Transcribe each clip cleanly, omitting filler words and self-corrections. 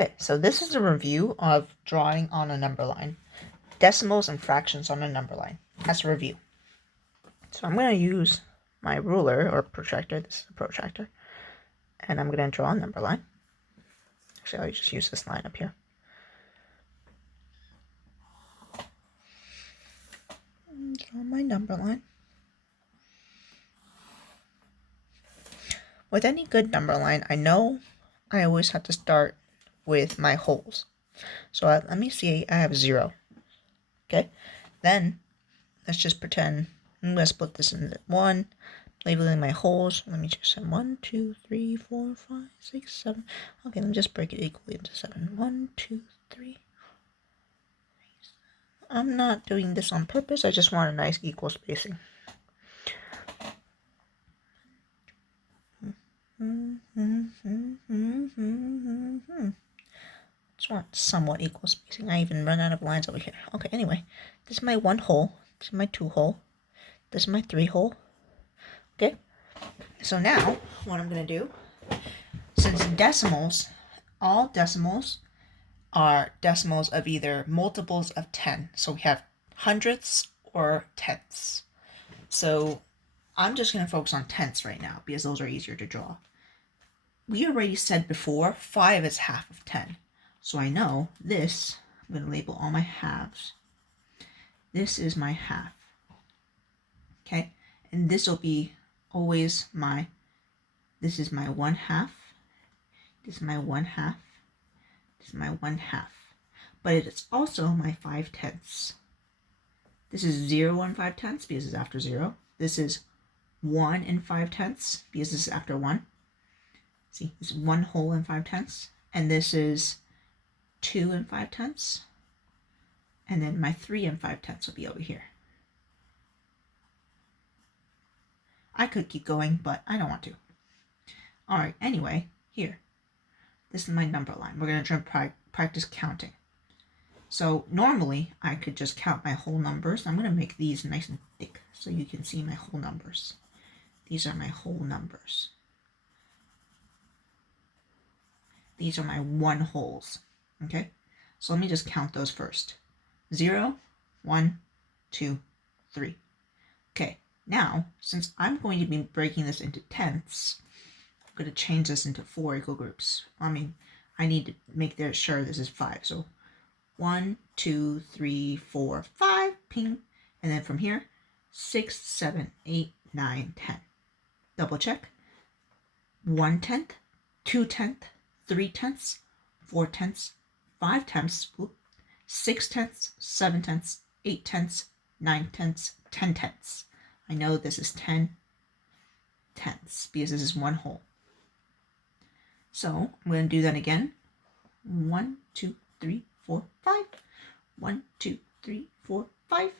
Okay, so this is a review of drawing on a number line. Decimals and fractions on a number line. That's a review. So I'm going to use my ruler or protractor. This is a protractor. And I'm going to draw a number line. Actually, I'll just use this line up here. Draw my number line. With any good number line, I know I always have to start with my holes. So let me see, I have 0. Okay, then let's just pretend I'm going to split this into 1, labeling my holes. Let me just say 1, 2, 3, 4, 5, 6, 7. Okay, let me just break it equally into 7. 1, 2, 3. I'm not doing this on purpose. I just want a nice equal spacing. Just want somewhat equal spacing. I even run out of lines over here. Okay, anyway, this is my 1 hole. This is my 2 hole. This is my 3 hole. Okay, so now what I'm going to do, since decimals, all decimals are decimals of either multiples of 10. So we have hundredths or tenths. So I'm just going to focus on tenths right now because those are easier to draw. We already said before 5 is half of 10. So I know this, I'm going to label all my halves. This is my half. Okay, and this will be always my, this is my 1/2. This is my 1/2. This is my 1/2. But it's also my 5/10. This is 0 and 5/10 because it's after 0. This is 1 and 5/10 because this is after 1. See, this is 1 whole and 5/10. And this is 2 and 5/10. And then my 3 and 5/10 will be over here. I could keep going, but I don't want to. All right, anyway, here. This is my number line. We're going to try to practice counting. So normally I could just count my whole numbers. I'm going to make these nice and thick so you can see my whole numbers. These are my whole numbers. These are my 1 holes. Okay, so let me just count those first. 0, 1, 2, 3. Okay, now since I'm going to be breaking this into tenths, I'm going to change this into 4 equal groups. I need to make sure this is 5. So 1, 2, 3, 4, 5, ping. And then from here, 6, 7, 8, 9, 10. Double check. 1/10, 2/10, 3/10, 4/10, 5/10, 6/10, 7/10, 8/10, 9/10, 10/10. I know this is 10/10 because this is 1 whole. So I'm going to do that again. 1, 2, 3, 4, 5. 1, 2, 3, 4, 5.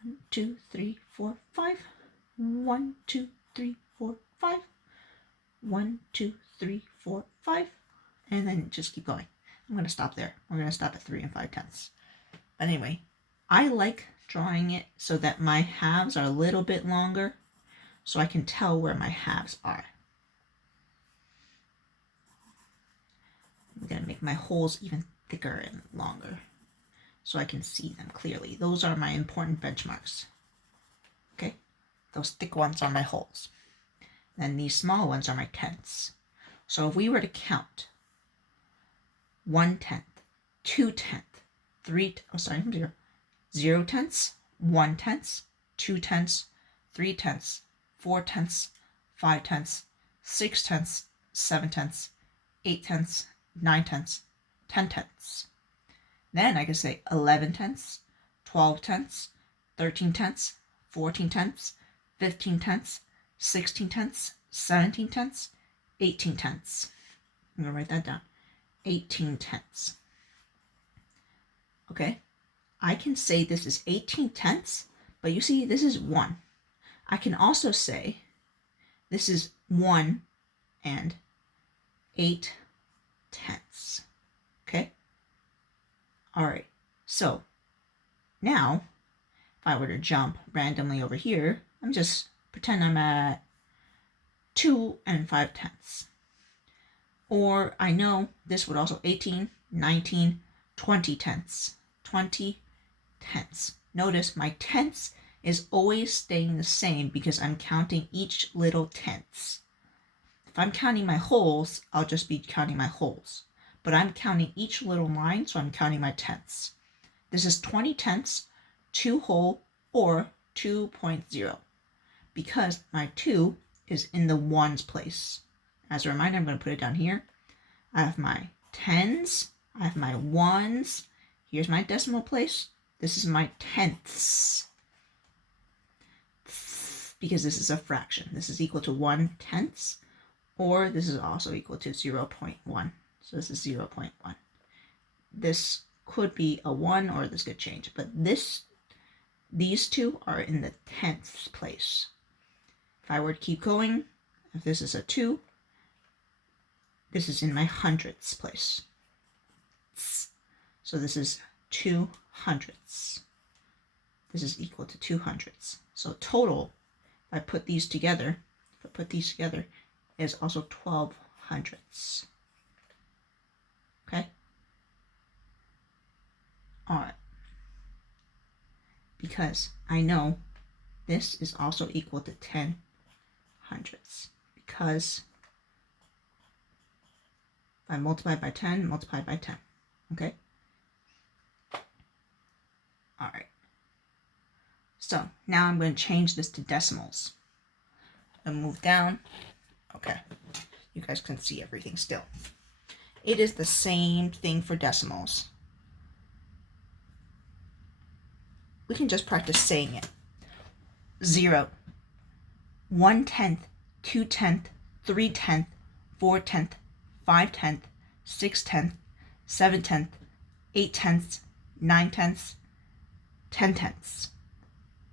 1, 2, 3, 4, 5. 1, 2, 3, 4, 5. 1, 2, 3, 4, 5. And then just keep going. I'm going to stop there. We're going to stop at 3 and 5/10. But anyway, I like drawing it so that my halves are a little bit longer so I can tell where my halves are. I'm going to make my holes even thicker and longer so I can see them clearly. Those are my important benchmarks. Okay, those thick ones are my holes. Then these small ones are my tenths. So if we were to count 1/10, 2/10, 0, 0/10, 1/10, 2/10, 3/10, 4/10, 5/10, 6/10, 7/10, 8/10, 9/10, 10/10. Then I could say 11/10, 12/10, 13/10, 14/10, 15/10, 16/10, 17/10, 18/10. I'm going to write that down. 18/10. Okay, I can say this is 18/10, but you see this is 1. I can also say this is 1 and 8/10. Okay, all right, so now if I were to jump randomly over here, I'm just pretend I'm at 2 and 5/10. Or I know this would also 18, 19, 20 tenths. 20 tenths. Notice my tenths is always staying the same because I'm counting each little tenths. If I'm counting my wholes, I'll just be counting my wholes. But I'm counting each little line, so I'm counting my tenths. This is 20 tenths, 2 whole, or 2.0, because my 2 is in the ones place. As a reminder, I'm going to put it down here. I have my tens, I have my ones. Here's my decimal place. This is my tenths, because this is a fraction. This is equal to 1/10, or this is also equal to 0.1. So this is 0.1. This could be a 1, or this could change, but these two are in the tenths place. If I were to keep going, if this is a 2, this is in my hundredths place. So this is 2 hundredths. This is equal to 2 hundredths. So total, if I put these together, is also 12 hundredths. Okay? Alright. Because I know this is also equal to 10 hundredths. Because if I multiply by 10, multiply by 10. Okay? Alright. So now I'm going to change this to decimals. And move down. Okay. You guys can see everything still. It is the same thing for decimals. We can just practice saying it. 0, 1/10, 2/10, 3/10, 4/10, 5/10, 6/10, 7/10, 8/10, 9/10, 10/10.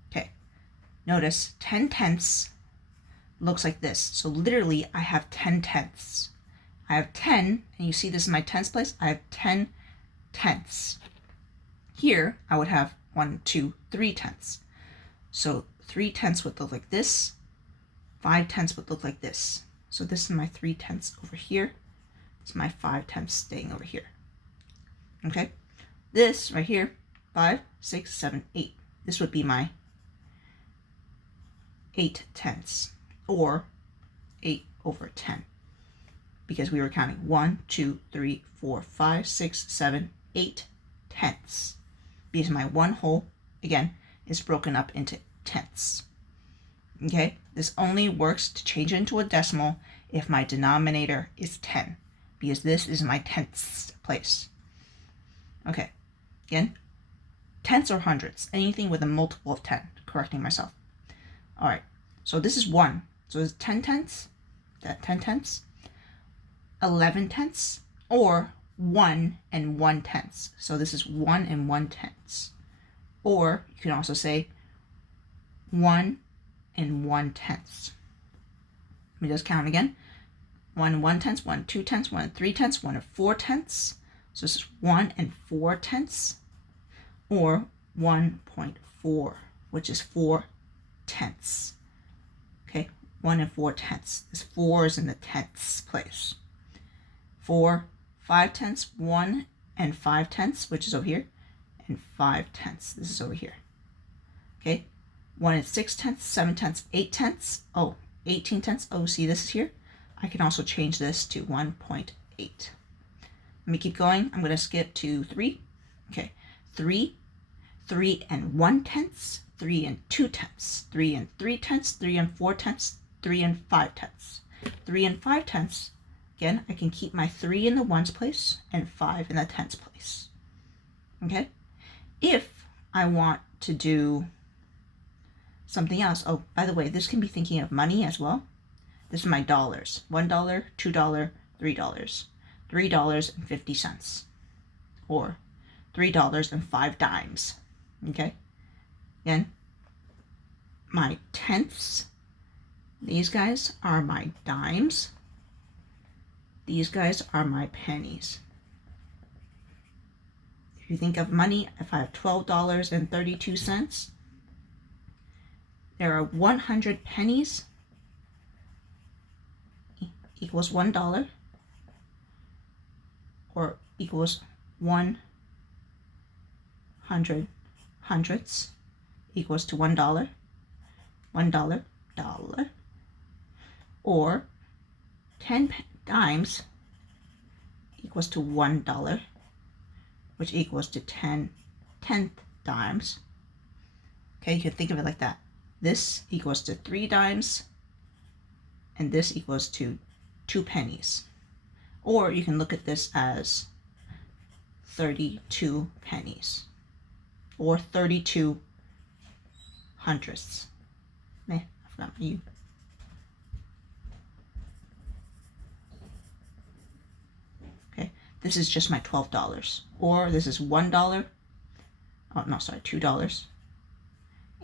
Okay, notice 10/10 looks like this. So literally I have 10/10. I have 10, and you see this in my tenths place. I have 10/10. Here I would have 1, 2, 3/10. So 3/10 would look like this. 5/10 would look like this. So this is my 3/10 over here. It's my 5/10 staying over here. Okay, this right here, 5, 6, 7, 8. This would be my 8/10, or 8 over 10, because we were counting 1, 2, 3, 4, 5, 6, 7, 8/10. Because my 1 whole, again, is broken up into tenths. Okay, this only works to change it into a decimal if my denominator is 10, because this is my tenths place. Okay, again, tenths or hundredths, anything with a multiple of 10, correcting myself. All right, so this is 1. So it's 10/10, that 10/10, 11/10, or 1 and 1/10. So this is 1 and 1/10. Or you can also say 1 and 1/10. Let me just count again. 1 and 1/10, 1 and 2/10, 1 and 3/10, 1 and 4/10. So this is 1 and 4/10, or 1.4, which is 4/10. Okay, 1 and 4/10. This 4 is in the tenths place. 4, 5/10, 1 and 5/10, which is over here, and 5/10. This is over here. Okay, 1 and 6/10, 7/10, 8/10. Oh, 18/10. Oh, see this is here. I can also change this to 1.8. Let me keep going. I'm going to skip to 3. Okay, 3, 3 and 1/10, 3 and 2/10, 3 and 3/10, 3 and 4/10, 3 and 5/10. 3 and 5/10. Again, I can keep my 3 in the ones place and 5 in the tens place. Okay? If I want to do something else, oh, by the way, this can be thinking of money as well. This is my dollars. $1, $2, $3. $3.50. Or $3.05. Okay? Again, my tenths, these guys are my dimes. These guys are my pennies. If you think of money, if I have $12.32, there are 100 pennies equals $1. or equals 100 hundredths equals to $1, $1 dollar, or 10 dimes equals to $1, which equals to 10 tenth dimes. Okay, you can think of it like that. This equals to 3 dimes, and this equals to 2 pennies. Or you can look at this as 32 pennies, or 32 hundredths. I forgot my U. Okay, this is just my $12. Or this is $1. Oh, no, sorry, $2.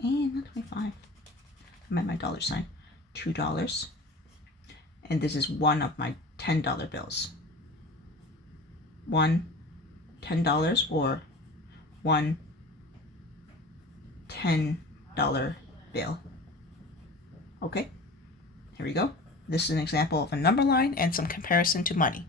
And not 25. I meant my dollar sign. $2. And this is one of my $10 bills. One $10 or one $10 bill. Okay, here we go. This is an example of a number line and some comparison to money.